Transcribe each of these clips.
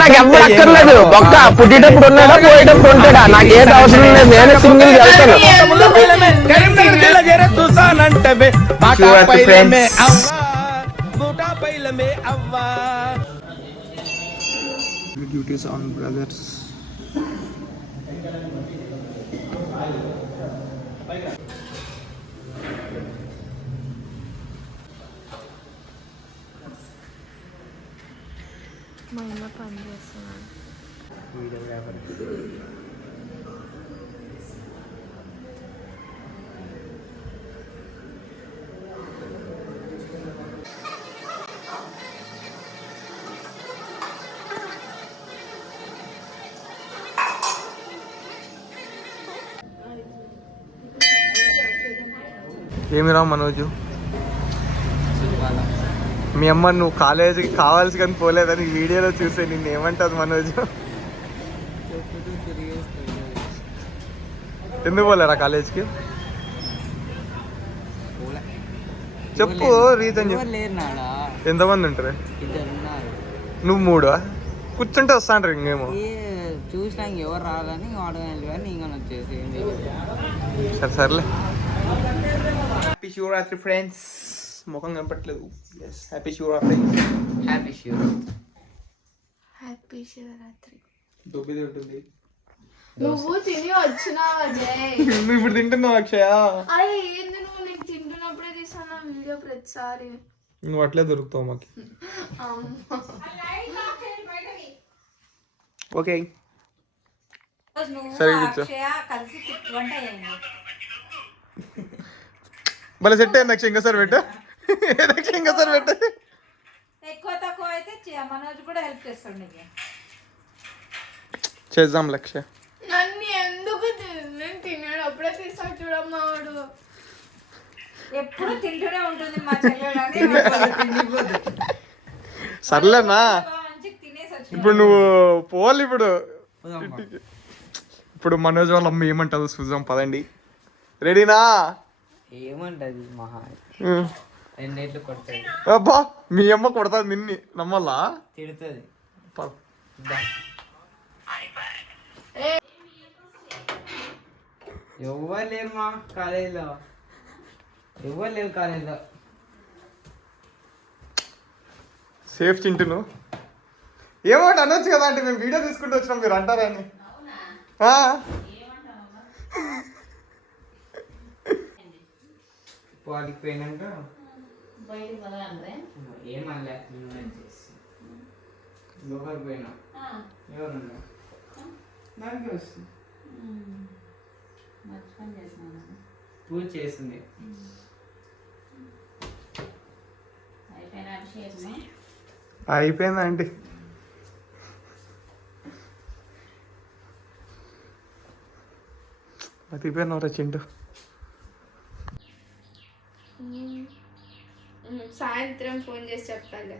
నాకు ఎవరు అక్కర్లేదు. ఒక్క పుట్టేటప్పుడు ఉన్నాడా పోయేటప్పుడు ఉంటాడా నాకు ఏది అవసరం లేదు. నేను సింగిల్ వెళ్తాను. Duties on brothers. మా అమ్మ పని చేస్తున్నాను. ఏమిరా మనోజు, మీ అమ్మ నువ్వు కాలేజీకి కావాల్సి కానీ పోలేదని వీడియోలో చూసే నిన్ను ఏమంటుంది మనోజు? ఎందుకు పోలేరా కాలేజ్కి? చెప్పు రీజన్ చెప్పు. ఎంతమంది ఉంటారు? నువ్వు 3 కూర్చుంటే వస్తాంటారు. ఇంకేమో చూసినా ఎవరు రాలని ఆడగాలి కానీ ఇంకా వచ్చేసి సర్లే. Happy Shivaratri friends. ముఖం కనపట్లేదు. Happy Shivaratri. Happy Shivaratri. Happy Shivaratri. దొబ్బిది ఉంటుంది. నువ్వు తిని వచ్చినావా జై? నువ్వు ఇప్పుడు తింటున్నావు అక్షయ. అరే ఏంది నువ్వు? నేను తింటున్నప్పుడే తీసాను వీడియో ప్రతిసారి. నువ్వు అట్లే దొరుకుతావు మాకు. ఓకే సరే కూర్చో. భలే సెట్ అయింది అక్షయ్. ఇంకోసారి పెట్టు. ఇంకోసారి పెట్టు. ఎక్కువ తక్కువ అయితే మనోజ్ కూడా హెల్ప్ చేస్తాడు నీకు. చేద్దాం లక్ష్య. నన్ను ఎందుకు నేను తిన్నాడు అప్పుడే తీసా చూడమ్మా. వాడు ఎప్పుడు తింటూనే ఉంటుంది మా చెల్లెడు. సర్లేనా తినేసి వచ్చి ఇప్పుడు నువ్వు పోవాలి. ఇప్పుడు మనోజ్ వాళ్ళ అమ్మ ఏమంటారు చూద్దాం పదండి. రెడీనా? ఏమంటది మహా రెండేట్లు కొడతాయి. అబ్బా మీ అమ్మ కొడతాది నిన్ని నమ్మల్లా? తిడుతుంది. ఎవరు లేరు మా కాలేజీలో. ఎవరు లేరు కాలేజీలో. సేఫ్ చింటును ఏమంట అనొచ్చు కదా. అంటే మేము వీడియో తీసుకుంటూ వచ్చినాం మీరు అంటారని. వాడికి పోయినాక ఏమనలే. లోపలికి పోయినా ఎవరున్నా దానికి వస్తుంది. పూజ చేసింది. అయిపోయిందా ఆంటీ? అయిపోయినవరా చింటూ? సాయంత్రం ఫోన్ చేసి చెప్పాలి.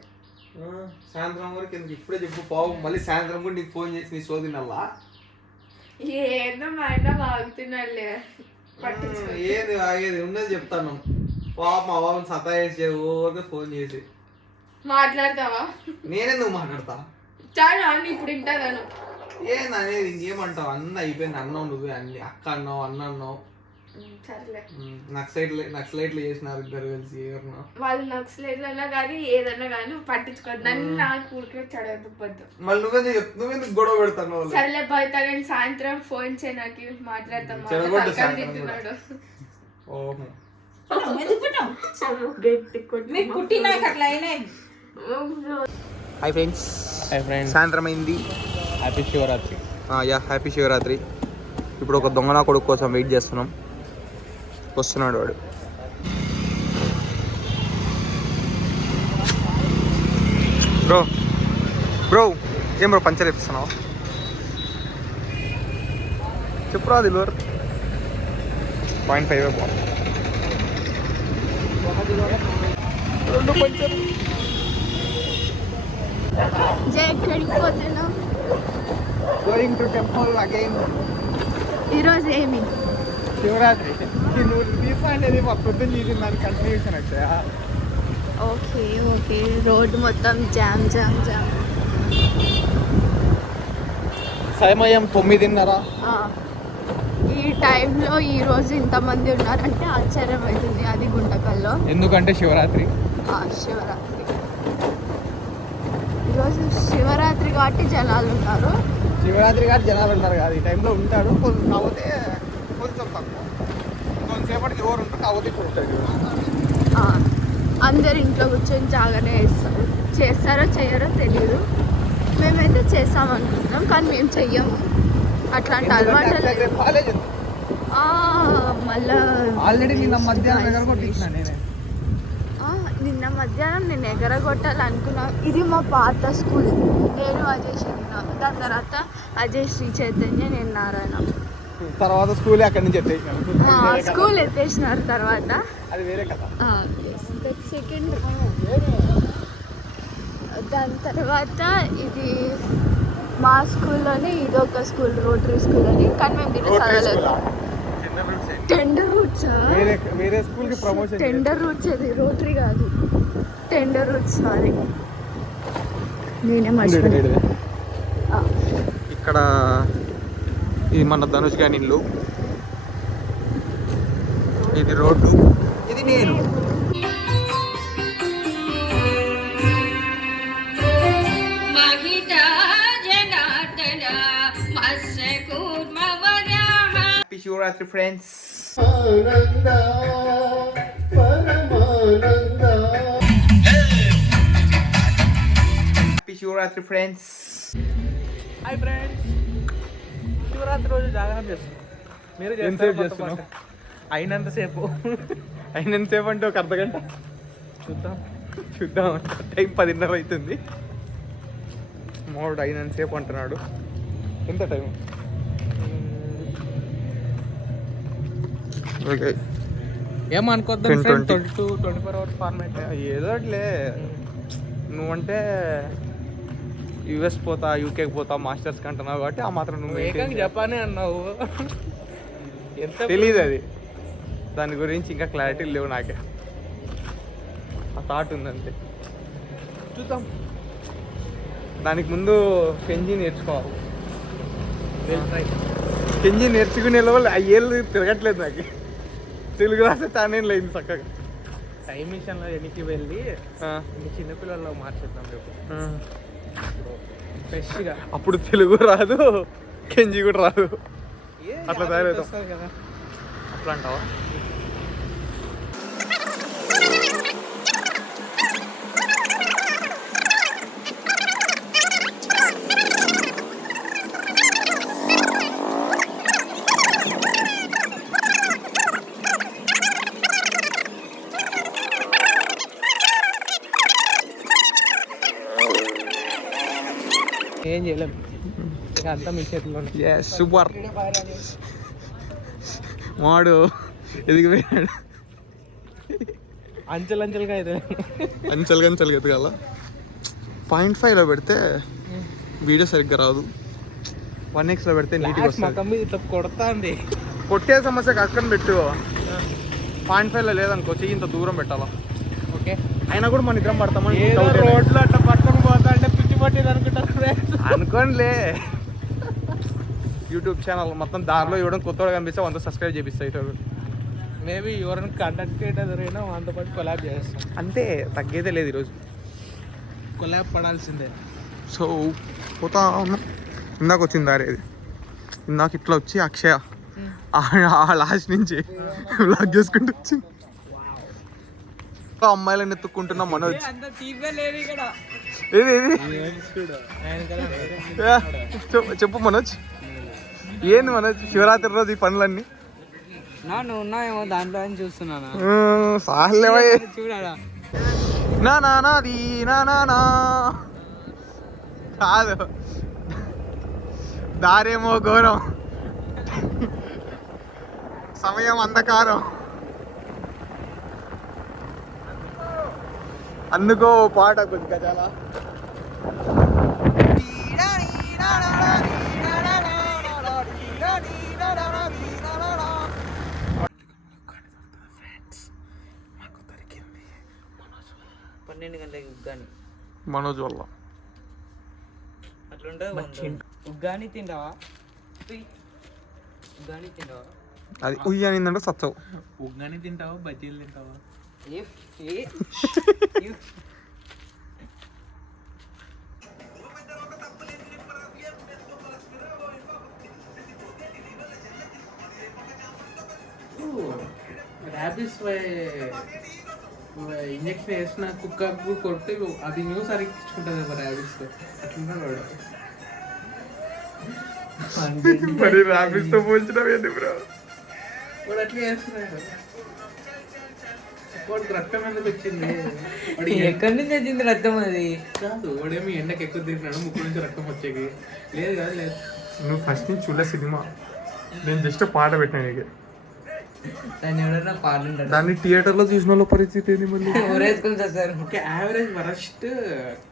సాయంత్రం వరకు ఎందుకు? ఇప్పుడే చెప్పు పావు. మళ్ళీ సాయంత్రం కూడా నీకు ఫోన్ చేసి నీ సోదినల్లా? ఏదో మా ఆయన ఆగుతున్నాడులే. ఏది ఆగేది ఉన్నది చెప్తాను. పాప మా బాబుని సతాయించే ఫోన్ చేసి మాట్లాడతావా? నేనెందుకు మాట్లాడతా? చాలా ఇప్పుడు వింటాను. ఏందనేది ఇంకేమంటావు? అన్న అయిపోయింది. అన్నావు నువ్వే అన్ని. అక్క అన్నావు, అన్న అన్నావు. సర్లే. నక్సలైట్లు చేసినారు ఇద్దరు కలిసి. ఎవరన్నా వాళ్ళు నక్సలైట్లు అన్నా కానీ ఏదన్నా కానీ పట్టించుకోవద్దు. నన్ను నాకు ఊరికే చదవద్దు. మళ్ళీ నువ్వెందుకు గొడవ పెడతాను? సర్లే పోతా. నేను సాయంత్రం ఫోన్ చేయి నాకు మాట్లాడతాను. తింటున్నాడు. ఓహో హాయ్ ఫ్రెండ్స్. సాయంత్రం అయింది. హ్యాపీ శివరాత్రి. హ్యాపీ శివరాత్రి. ఇప్పుడు ఒక దొంగన కొడుకు కోసం వెయిట్ చేస్తున్నాం. వస్తున్నాడు వాడు. బ్రో ఏం బ్రో పంచర్ వేపిస్తున్నావు? చెప్పురా దిల్వర్. 0.5 బాగుంది. 2 puncture. Going to temple again. ఈరోజు ఏమి శివరాత్రి. నువ్వు తీసాండేది మా పొద్దున్న తీసిన దాని కంటిన్యూషన్ వచ్చా. ఓకే రోడ్డు మొత్తం జామ్ జామ్ జామ్. సమయం 9:30. ఈ టైంలో ఈ రోజు ఇంతమంది ఉన్నారంటే ఆశ్చర్యం అవుతుంది. అది గుంటకల్లో ఎందుకంటే శివరాత్రి. శివరాత్రి ఈరోజు శివరాత్రి కాబట్టి జనాలు ఉన్నారు. శివరాత్రి కాబట్టి జనాలు ఉంటారు కాదు, ఈ టైంలో ఉంటారు. కాకపోతే కొంచెం తక్కువ, కొంతసేపటికి ఎవరు ఉంటారు కాకపోతే ఇప్పుడు ఉంటుంది. అందరు ఇంట్లో కూర్చొని జాగానే చేస్తారో చేయరో తెలియదు. మేమైతే చేస్తామనుకుంటున్నాం కానీ మేము చెయ్యము. అట్లాంటి అలవాటు మళ్ళా ఆల్రెడీ నిన్న మధ్యాహ్నం ఎగరగొట్టించిన నేనే. నిన్న మధ్యాహ్నం నేను ఎగరగొట్టాలనుకున్నా. ఇది మా పాత స్కూల్. నేను అజయ్ శ్రీ ఉన్నాను, దాని తర్వాత అజయ్ శ్రీ చైతన్య, నేను నారాయణ. తర్వాత స్కూల్ అక్కడి నుంచి ఎత్తేసినారు. స్కూల్ ఎత్తేసినారు తర్వాత. అది వేరే కదా. సెకండ్ దాని తర్వాత ఇది మా స్కూల్లోనే ఇదొక స్కూల్, రోటరీ స్కూల్ అని. కానీ మేము దీన్ని చదవలేదు. టెండర్ రూట్స్, వేరే స్కూల్కి ప్రమోషన్. టెండర్ రూట్స్, అది రోటరీ కాదు, టెండర్ రూట్స్. సారీ నేనే మర్చిపోయాను. ఇక్కడ ఇది మన ధనుష్ గారి ఇల్లు, ఇది రోడ్డు, ఇది నేను. Happy Shivaratri friends. Happy Shivaratri friends. Hi friends, Shivaratri రోజు జాగ్రత్త చేస్తున్నాం. మీరు చేస్తున్నాం అయినంతసేపు అంటే ఒక అర్ధగంట చూద్దాం. టైం 10:30 అవుతుంది. మావాడు అయినంతసేపు అంటున్నాడు. ఎంత టైం? ఓకే, ఏమనుకోద్దాం, 24 అవర్స్ ఫార్మాట్ ఏదో అట్లే. నువ్వంటే యూఎస్ పోతా, యూకేకి పోతా, మాస్టర్స్కి అంటున్నావు కాబట్టి ఆ మాత్రం నువ్వు ఏకంగా జపానే అన్నావు. ఎంత తెలీదు అది, దాని గురించి ఇంకా క్లారిటీ లేవు నాకే. ఆ థాట్ ఉందంతే. చూద్దాం. దానికి ముందు కెంజీ నేర్చుకోవాలి. కెంజీ నేర్చుకునే వాళ్ళు అయ్యేళ్ళు తిరగట్లేదు నాకు. తెలుగు రాసే ఛానల్ లేదు చక్కగా. టైం మిషన్లో వెనక్కి వెళ్ళి చిన్నపిల్లల్లో మార్చేద్దాం రేపు ఫ్రెష్గా. అప్పుడు తెలుగు రాదు, కెంజీ కూడా రాదు. అట్లా తయారవుతాం కదా. అట్లా అంటావా? ఏం చేయలేం, ఇక అంతా మీ చేతిలో. సూపర్. మాడు ఎదిగిపోయాడు. అంచెలంచెలుగా అయితే అంచెలుగా ఎదగాల. 0.5లో పెడితే వీడియో సరిగ్గా రాదు. 1xలో పెడితే నీట్గా వస్తుంది. మొత్తం మీద ఇట్లా కొడతాంది. కొట్టే సమస్యకి అక్కడ పెట్టు. 0.5లో లేదనుకో, చెయ్యి ఇంత దూరం పెట్టాలా. ఓకే, అయినా కూడా మన ఇద్దరం పడతామని రోడ్లు అట్లా పట్టుకొని పోతా అంటే పిచ్చి పట్టేది అనుకుంటారు అనుకోనిలే. యూట్యూబ్ ఛానల్ మొత్తం దారిలో ఇవ్వడం, కొత్తగా కనిపిస్తే 100 సబ్స్క్రైబ్ చేపిస్తాయి. మేబీ ఎవరైనా కంటెంట్ క్రియేటర్ దొరికినా వాళ్ళతో పాటు కొలాబ్ చేస్తాం. అంతే, తగ్గేదే లేదు ఈరోజు. కొలాబ్ పడాల్సిందే. సో పోతా ఉన్నాం. ఇందాక వచ్చింది దారి అది. ఇందాక ఇట్లా వచ్చి అక్షయ ఆ లాస్ట్ నుంచి బ్లాక్ చేసుకుంటూ వచ్చింది. అమ్మాయిలను ఎత్తుక్కుంటున్నాం మనోజ్. ఏది చెప్పు మనోజ్, ఏంది మనోజ్ శివరాత్రి రోజు ఈ పనులన్నీ? నువ్వు ఉన్నావేమో దాంట్లో అని చూస్తున్నాను. సాహలేవా చూడాలా? నాది నా కాదు, దారేమో ఘోరం, సమయం అంధకారం, అందుకో పాట కొద్దిగా చాలా. మనోజ్ వల్ల అట్లుంటే ఉగ్గాని తింటావా ఉగ్గాని తింటావా అది ఉయ్యానిందంటే సచ్చవు. ఉగ్గాని తింటావా బజ్జీలు తింటావా? ర్యాబిస్ ఇంజక్షన్ వేసిన కుక్క కొడితే అది న్యూస్ అరికించుకుంటుంది కదా ర్యాబిస్ అట్లున్నాడు వాడు. మరి రాబిస్తో పోల్చడం ఏంటి బ్రో? వాడు అట్లా చేస్తున్నాడు. వాడికి రక్తం ఎందుకు వచ్చింది? వాడు ఎక్కడి నుంచి వచ్చింది రక్తం అది? కాదు వాడేమి ఎండకి ఎక్కువ తిరిగినాడు ముక్కు నుంచి రక్తం వచ్చేది లేదు కాదు లేదు. నువ్వు ఫస్ట్ నుంచి చూడలే సినిమా. నేను జస్ట్ పాట పెట్టాను నీకు. దాన్ని ఎవరైనా పాడుంటారు దాన్ని థియేటర్లో చూసిన వాళ్ళ పరిస్థితి ఏంది మళ్ళీ? ఊరేసుకుని సార్. ఒక యావరేజ్ వరస్ట్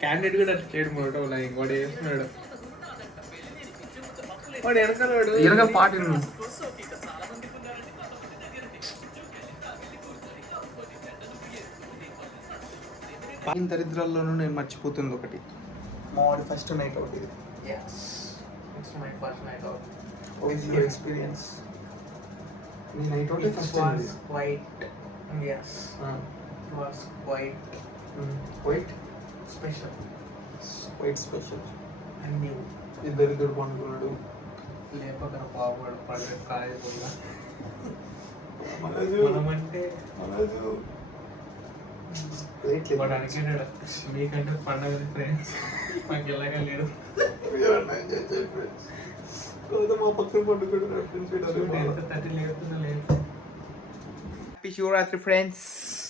క్యాండిడేట్ కూడా అట్లా చేయడం మొదట వాడు వేస్తున్నాడు. వాడు వెనకాల వాడు వెనకాల పాట విను. దరిద్రాల్లోనూ నేను మర్చిపోతుంది ఒకటి, మా వాడి ఫస్ట్ నైట్ అవుట్ ఇది. It's my first night out. Experience. నీ night out It first was quite, yes, it was quite white special white special. and new. ఇద్దరిద్దరు పండుకున్నాడు. లేపకన పాపడు పడే కాలేజ్ వల్ల మనసు మనమంటే వాడు అనుకున్నాడు మీకంటే పండగ ఫ్రెండ్స్ మాకు ఎలాగా లేడు. మా పక్కన పండుకుంటున్నాడు ఫ్రెండ్స్. ఎంత 30 లేపుతున్నా లేదు. Happy Shivaratri friends.